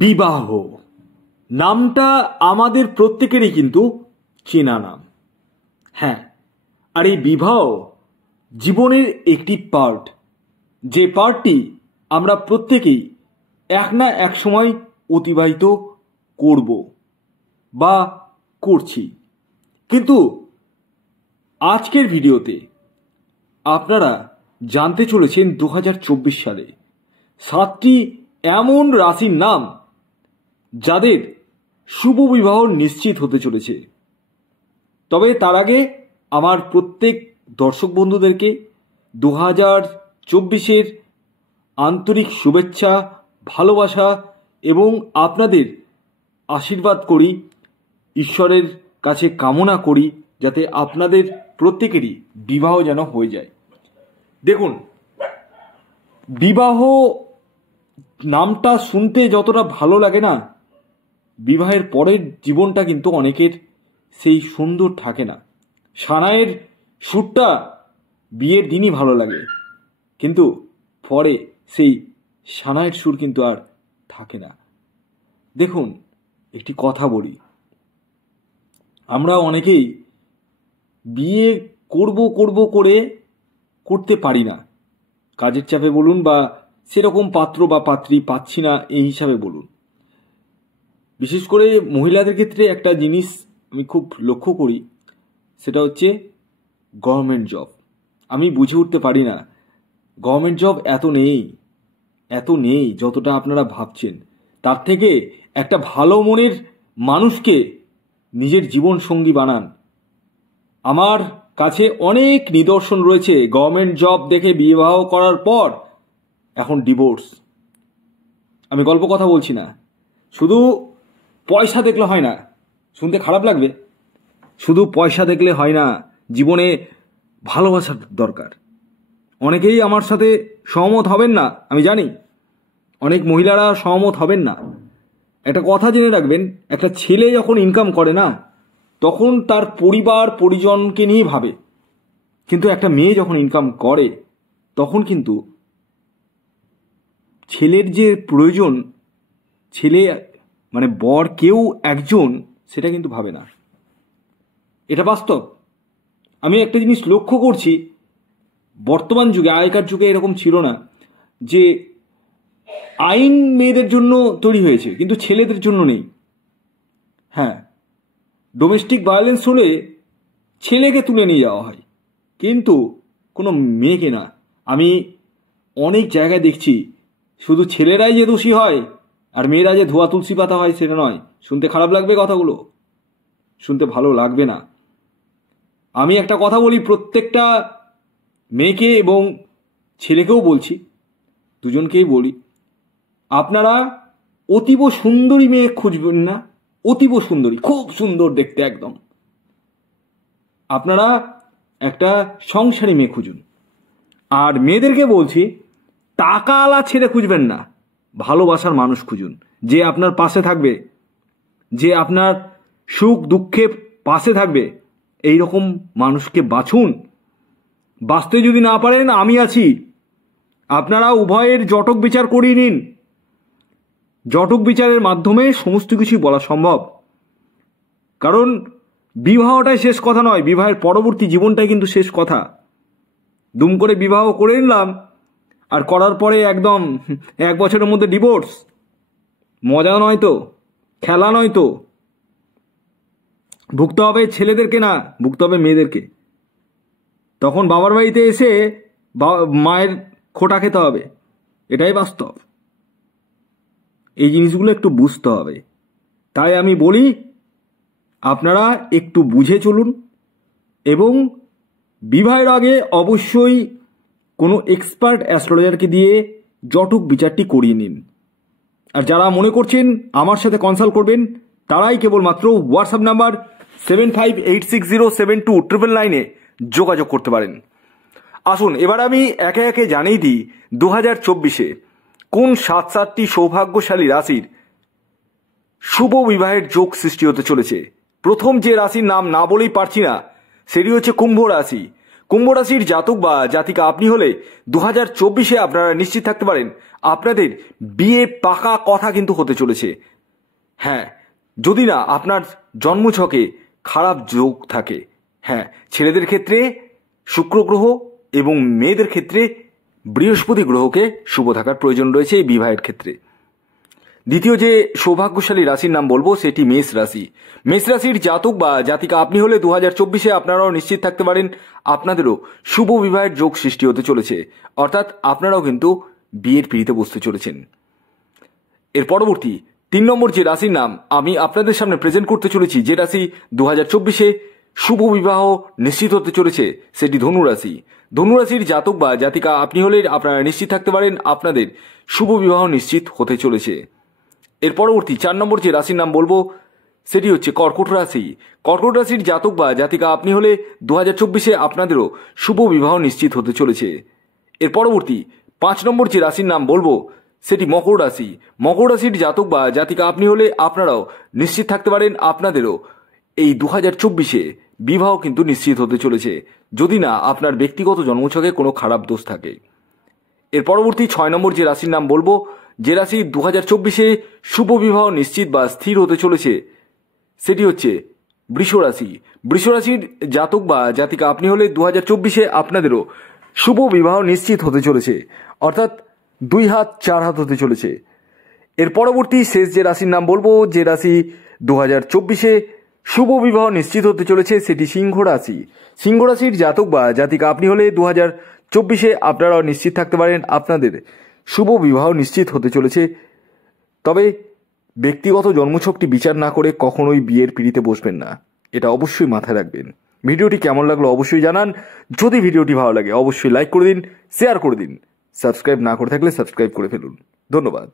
বিবাহ নামটা আমাদের প্রত্যেকেরই কিন্তু চেনা নাম। হ্যাঁ, আর এই বিবাহ জীবনের একটি পার্ট, যে পার্টটি আমরা প্রত্যেকেই এক না এক সময় অতিবাহিত করব বা করছি। কিন্তু আজকের ভিডিওতে আপনারা জানতে চলেছেন 2024 সালে 7টি এমন রাশির নাম যাদের শুভ বিবাহ নিশ্চিত হতে চলেছে। তবে তার আগে আমার প্রত্যেক দর্শক বন্ধুদেরকে 2024-এর আন্তরিক শুভেচ্ছা, ভালোবাসা এবং আপনাদের আশীর্বাদ করি, ঈশ্বরের কাছে কামনা করি যাতে আপনাদের প্রত্যেকেরই বিবাহ যেন হয়ে যায়। দেখুন, বিবাহ নামটা শুনতে যতটা ভালো লাগে না, বিবাহের পরের জীবনটা কিন্তু অনেকের সেই সুন্দর থাকে না। সানাইয়ের সুরটা বিয়ের দিনই ভালো লাগে, কিন্তু পরে সেই সানাইয়ের সুর কিন্তু আর থাকে না। দেখুন, একটি কথা বলি, আমরা অনেকেই বিয়ে করতে পারি না। কাজের চাপে বলুন বা সেরকম পাত্র বা পাত্রী পাচ্ছি না এই হিসাবে বলুন। বিশেষ করে মহিলাদের ক্ষেত্রে একটা জিনিস আমি খুব লক্ষ্য করি, সেটা হচ্ছে গভর্নমেন্ট জব। আমি বুঝে উঠতে পারি না গভর্নমেন্ট জব এত নেই যতটা আপনারা ভাবছেন। তার থেকে একটা ভালো মনের মানুষকে নিজের জীবন সঙ্গী বানান। আমার কাছে অনেক নিদর্শন রয়েছে গভর্নমেন্ট জব দেখে বিবাহ করার পর এখন ডিভোর্স। আমি গল্প কথা বলছি না, শুধু পয়সা দেখলে হয় না। শুনতে খারাপ লাগবে, শুধু পয়সা দেখলে হয় না, জীবনে ভালোবাসার দরকার। অনেকেই আমার সাথে সহমত হবেন না, আমি জানি অনেক মহিলারা সহমত হবেন না। একটা কথা জেনে রাখবেন, একটা ছেলে যখন ইনকাম করে না, তখন তার পরিবার পরিজনকে নিয়ে ভাবে। কিন্তু একটা মেয়ে যখন ইনকাম করে, তখন কিন্তু ছেলের যে প্রয়োজন, ছেলে মানে বর কেউ একজন, সেটা কিন্তু ভাবে না। এটা বাস্তব। আমি একটা জিনিস লক্ষ্য করছি, বর্তমান যুগে, আগেকার যুগে এরকম ছিল না যে আইন মেয়েদের জন্য তৈরি হয়েছে কিন্তু ছেলেদের জন্য নেই। হ্যাঁ, ডোমেস্টিক ভায়োলেন্স হলে ছেলেকে তুলে নিয়ে যাওয়া হয়, কিন্তু কোনো মেয়েকে না। আমি অনেক জায়গায় দেখছি শুধু ছেলেরাই যে দোষী হয় আর মেয়েরা যে ধোয়া তুলসী পাতা হয় সেটা নয়। শুনতে খারাপ লাগবে, কথাগুলো শুনতে ভালো লাগবে না। আমি একটা কথা বলি, প্রত্যেকটা মেয়েকে এবং ছেলেকেও বলছি, দুজনকেই বলি, আপনারা অতীব সুন্দরী মেয়ে খুঁজবেন না। অতীব সুন্দরী, খুব সুন্দর দেখতে একদম, আপনারা একটা সংসারী মেয়ে খুঁজুন। আর মেয়েদেরকে বলছি, টাকাওয়ালা ছেলে খুঁজবেন না, ভালোবাসার মানুষ খুঁজুন, যে আপনার পাশে থাকবে, যে আপনার সুখ দুঃখে পাশে থাকবে। এই রকম মানুষকে বাছুন। বাঁচতে যদি না পারেন, আমি আছি। আপনারা উভয়ের জটক বিচার করিয়ে নিন। জটক বিচারের মাধ্যমে সমস্ত কিছুই বলা সম্ভব। কারণ বিবাহটাই শেষ কথা নয়, বিবাহের পরবর্তী জীবনটাই কিন্তু শেষ কথা। দুম করে বিবাহ করে নিলাম আর করার পরে একদম 1 বছরের মধ্যে ডিভোর্স, মজা নয় তো, খেলা নয় তো। ভুগতে হবে ছেলেদেরকে না, ভুগতে হবে মেয়েদেরকে। তখন বাবার বাড়িতে এসে মায়ের খোঁটা খেতে হবে, এটাই বাস্তব। এই জিনিসগুলো একটু বুঝতে হবে। তাই আমি বলি, আপনারা একটু বুঝে চলুন এবং বিবাহের আগে অবশ্যই কোনো এক্সপার্ট অ্যাস্ট্রোলজারকে দিয়ে জটক বিচারটি করিয়ে নিন। আর যারা মনে করছেন আমার সাথে কনসাল্ট করবেন, তারাই কেবলমাত্র হোয়াটসঅ্যাপ নাম্বার 7586072999 যোগাযোগ করতে পারেন। আসুন এবার আমি একে একে জানিয়ে দিই 2024-এ কোন 7টি সৌভাগ্যশালী রাশির শুভ বিবাহের যোগ সৃষ্টি হতে চলেছে। প্রথম যে রাশির নাম না বলেই পারছি না, সেটি হচ্ছে কুম্ভ রাশি। কুম্ভ রাশির জাতক বা জাতিকা আপনি হলে 2024-এ আপনারা নিশ্চিত থাকতে পারেন আপনাদের বিয়ে পাকা কথা কিন্তু হতে চলেছে। হ্যাঁ, যদি না আপনার জন্মছকে খারাপ যোগ থাকে। হ্যাঁ, ছেলেদের ক্ষেত্রে শুক্র গ্রহ এবং মেয়েদের ক্ষেত্রে বৃহস্পতি গ্রহকে শুভ থাকার প্রয়োজন রয়েছে এই বিবাহের ক্ষেত্রে। দ্বিতীয় যে সৌভাগ্যশালী রাশির নাম বলবো সেটি মেষ রাশি। মেষ রাশির জাতক বা জাতিকা আপনি হলে 2024-এ আপনারাও নিশ্চিত থাকতে পারেন আপনাদেরও শুভ বিবাহের যোগ সৃষ্টি হতে চলেছে, অর্থাৎ আপনারাও কিন্তু বিয়ের পিঁড়িতে বসতে চলেছেন। এর পরবর্তী 3 নম্বর যে রাশির নাম আমি আপনাদের সামনে প্রেজেন্ট করতে চলেছি, যে রাশি 2024-এ শুভ বিবাহ নিশ্চিত হতে চলেছে, সেটি ধনু রাশি। ধনু রাশির জাতক বা জাতিকা আপনি হলে আপনারা নিশ্চিত থাকতে পারেন আপনাদের শুভ বিবাহ নিশ্চিত হতে চলেছে। এর পরবর্তী 4 নম্বর যে রাশির নাম বলবো সেটি হচ্ছে কর্কট রাশি। কর্কট রাশির জাতক বা জাতিকা আপনি হলে 2024-এ আপনাদেরও শুভ বিবাহ নিশ্চিত হতে চলেছে। এর পরবর্তী 5 নম্বর যে রাশির নাম বলবো সেটি মকর রাশি। মকর রাশির জাতক বা জাতিকা আপনি হলে আপনারাও নিশ্চিত থাকতে পারেন আপনাদেরও এই 2024-এ বিবাহ কিন্তু নিশ্চিত হতে চলেছে, যদি না আপনার ব্যক্তিগত জন্মছকে কোনো খারাপ দোষ থাকে। এর পরবর্তী 6 নম্বর যে রাশির নাম বলবো, যে রাশি 2024-এ শুভ বিবাহ নিশ্চিত বা স্থির হতে চলেছে, সেটি হচ্ছে বৃষ রাশি। বৃষ রাশির জাতক বা জাতিকা আপনি হলে 2024-এ আপনাদেরও শুভ বিবাহ নিশ্চিত হতে চলেছে, অর্থাৎ 2 হাত 4 হাত হতে চলেছে। এর পরবর্তী শেষ যে রাশির নাম বলবো, যে রাশি 2024-এ শুভ বিবাহ নিশ্চিত হতে চলেছে, সেটি সিংহ রাশি। সিংহ রাশির জাতক বা জাতিকা আপনি হলে 2024-এ আপনারাও নিশ্চিত থাকতে পারেন আপনাদের শুভ বিবাহ নিশ্চিত হতে চলেছে। তবে ব্যক্তিগত জন্মছকটি বিচার না করে কখনোই বিয়ের পিঁড়িতে বসবেন না, এটা অবশ্যই মাথায় রাখবেন। ভিডিওটি কেমন লাগলো অবশ্যই জানান। যদি ভিডিওটি ভালো লাগে অবশ্যই লাইক করে দিন, শেয়ার করে দিন। সাবস্ক্রাইব না করে থাকলে সাবস্ক্রাইব করে ফেলুন। ধন্যবাদ।